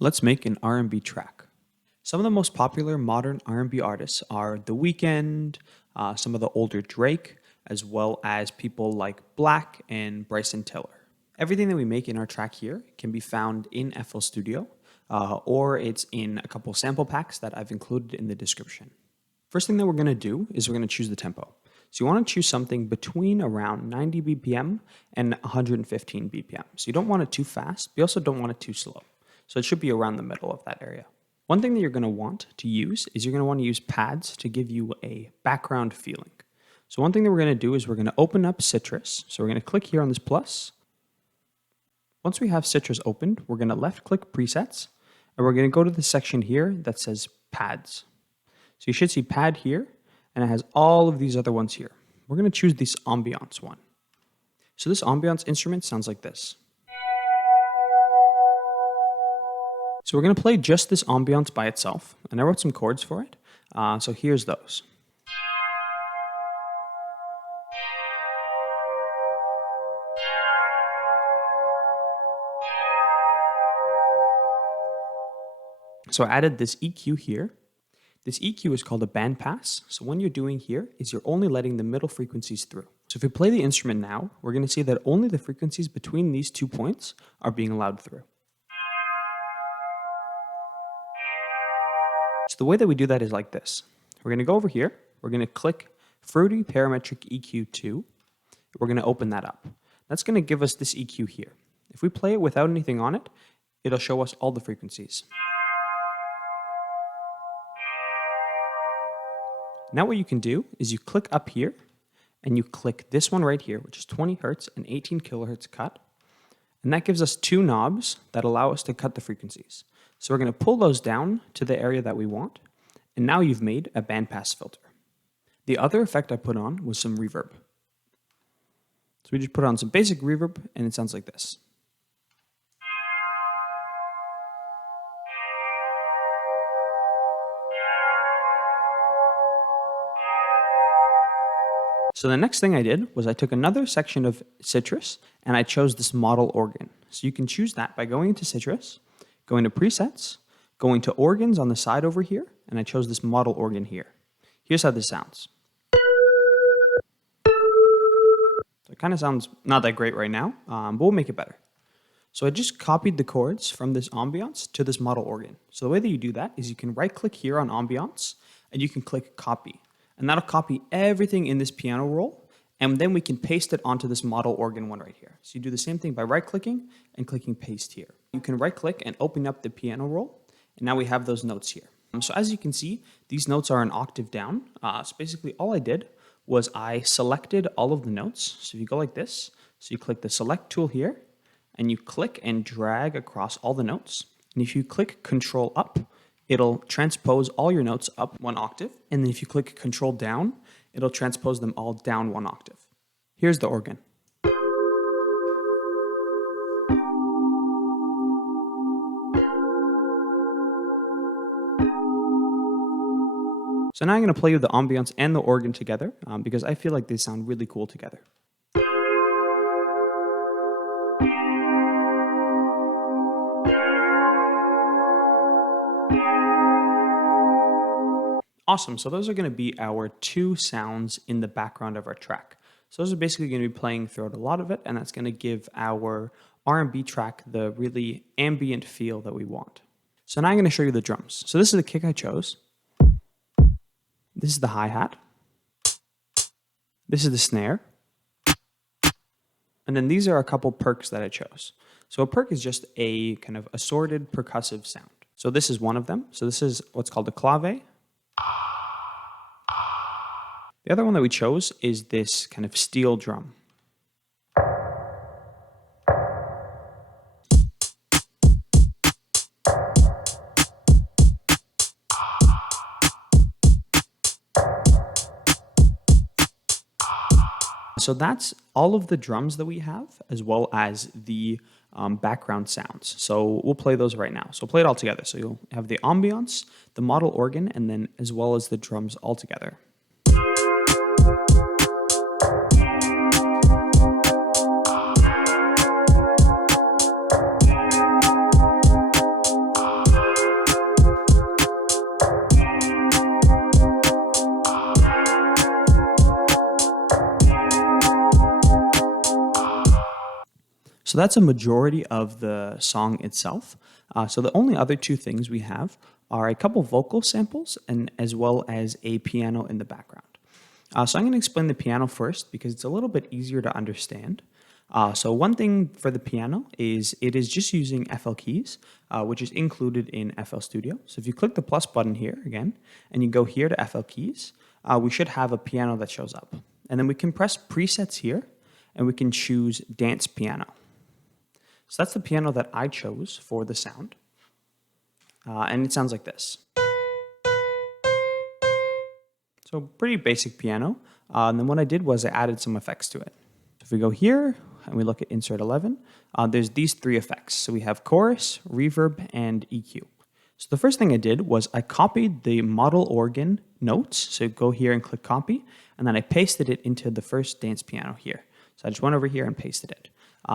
Let's make an R&B track. Some of the most popular modern R&B artists are The Weeknd, some of the older Drake, as well as people like Black and Bryson Tiller. Everything that we make in our track here can be found in FL Studio, or it's in a couple sample packs that I've included in the description. First thing that we're going to do is we're going to choose the tempo. So you want to choose something between around 90 BPM and 115 BPM. So you don't want it too fast, but you also don't want it too slow. So it should be around the middle of that area. One thing that you're going to want to use is you're going to want to use pads to give you a background feeling. So one thing that we're going to do is we're going to open up Citrus. So we're going to click here on this plus. Once we have Citrus opened, we're going to left click presets, and we're going to go to the section here that says pads. So you should see pad here, and it has all of these other ones here. We're going to choose this ambiance one. So this ambiance instrument sounds like this. So we're going to play just this ambiance by itself, and I wrote some chords for it. So here's those. So I added this EQ here. This EQ is called a bandpass. So what you're doing here is you're only letting the middle frequencies through. So if we play the instrument now, we're going to see that only the frequencies between these 2 points are being allowed through. So the way that we do that is like this. We're going to go over here. We're going to click Fruity Parametric EQ 2. We're going to open that up. That's going to give us this EQ here. If we play it without anything on it, it'll show us all the frequencies. Now what you can do is you click up here and you click this one right here, which is 20 Hertz and 18 kilohertz cut. And that gives us 2 knobs that allow us to cut the frequencies. So we're going to pull those down to the area that we want. And now you've made a bandpass filter. The other effect I put on was some reverb. So we just put on some basic reverb and it sounds like this. So the next thing I did was I took another section of Citrus and I chose this model organ. So you can choose that by going into Citrus, going to presets, going to organs on the side over here, and I chose this model organ here. Here's how this sounds. So it kind of sounds not that great right now, but we'll make it better. So I just copied the chords from this ambiance to this model organ. So the way that you do that is you can right click here on ambiance and you can click copy. And that'll copy everything in this piano roll, and then we can paste it onto this model organ one right here. So you do the same thing by right-clicking and clicking paste here. You can right-click and open up the piano roll, and now we have those notes here. So as you can see, these notes are an octave down. So basically all I did was I selected all of the notes. So if you go like this, so you click the select tool here, and you click and drag across all the notes. And if you click Control up, it'll transpose all your notes up 1 octave, and then if you click Control down, it'll transpose them all down 1 octave. Here's the organ. So now I'm going to play with the ambiance and the organ together because I feel like they sound really cool together. Awesome, so those are going to be our 2 sounds in the background of our track. So those are basically going to be playing throughout a lot of it, and that's going to give our R&B track the really ambient feel that we want. So now I'm going to show you the drums. So this is the kick I chose. This is the hi-hat. This is the snare. And then these are a couple perks that I chose. So a perk is just a kind of assorted percussive sound. So this is one of them. So this is what's called a clave. The other one that we chose is this kind of steel drum. So that's all of the drums that we have, as well as the background sounds. So we'll play those right now. So play it all together. So you'll have the ambiance, the model organ, and then as well as the drums all together. So that's a majority of the song itself. So the only other two things we have are a couple vocal samples and as well as a piano in the background. So I'm going to explain the piano first because it's a little bit easier to understand. So one thing for the piano is it is just using FL Keys, which is included in FL Studio. So if you click the plus button here again, and you go here to FL Keys, we should have a piano that shows up. And then we can press presets here, and we can choose dance piano. So that's the piano that I chose for the sound. And it sounds like this. So pretty basic piano. And then what I did was I added some effects to it. So if we go here and we look at insert 11, there's these three effects. So we have chorus, reverb, and EQ. So the first thing I did was I copied the model organ notes. So go here and click copy, and then I pasted it into the first dance piano here. So I just went over here and pasted it.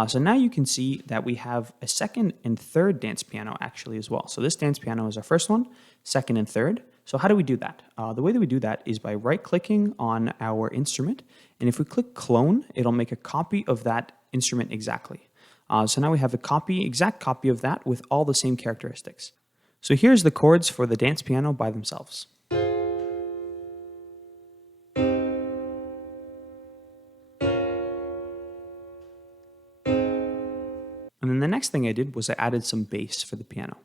So now you can see that we have a second and third dance piano actually as well. So this dance piano is our first one, second and third. So how do we do that? The way that we do that is by right-clicking on our instrument, and if we click clone, it'll make a copy of that instrument exactly. So now we have a exact copy of that with all the same characteristics. So here's the chords for the dance piano by themselves. And then the next thing I did was I added some bass for the piano.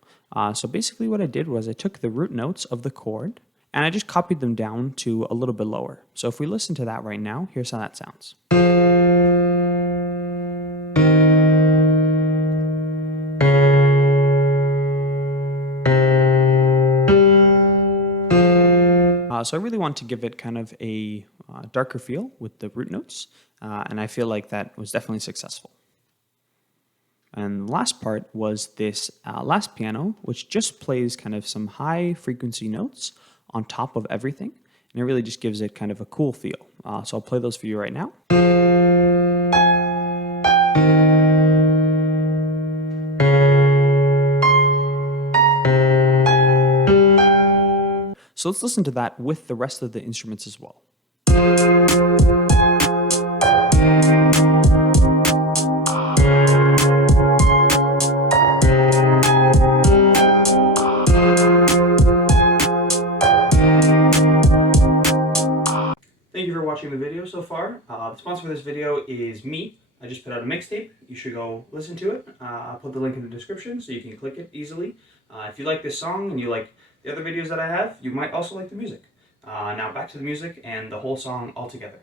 So basically what I did was I took the root notes of the chord and I just copied them down to a little bit lower. So if we listen to that right now, here's how that sounds. So I really want to give it kind of a darker feel with the root notes, and I feel like that was definitely successful. And the last part was this last piano, which just plays kind of some high frequency notes on top of everything. And it really just gives it kind of a cool feel. So I'll play those for you right now. So let's listen to that with the rest of the instruments as well. Thank you for watching the video so far. The sponsor for this video is me. I just put out a mixtape. You should go listen to it. I'll put the link in the description so you can click it easily. If you like this song and you like the other videos that I have, you might also like the music. Now back to the music and the whole song all together.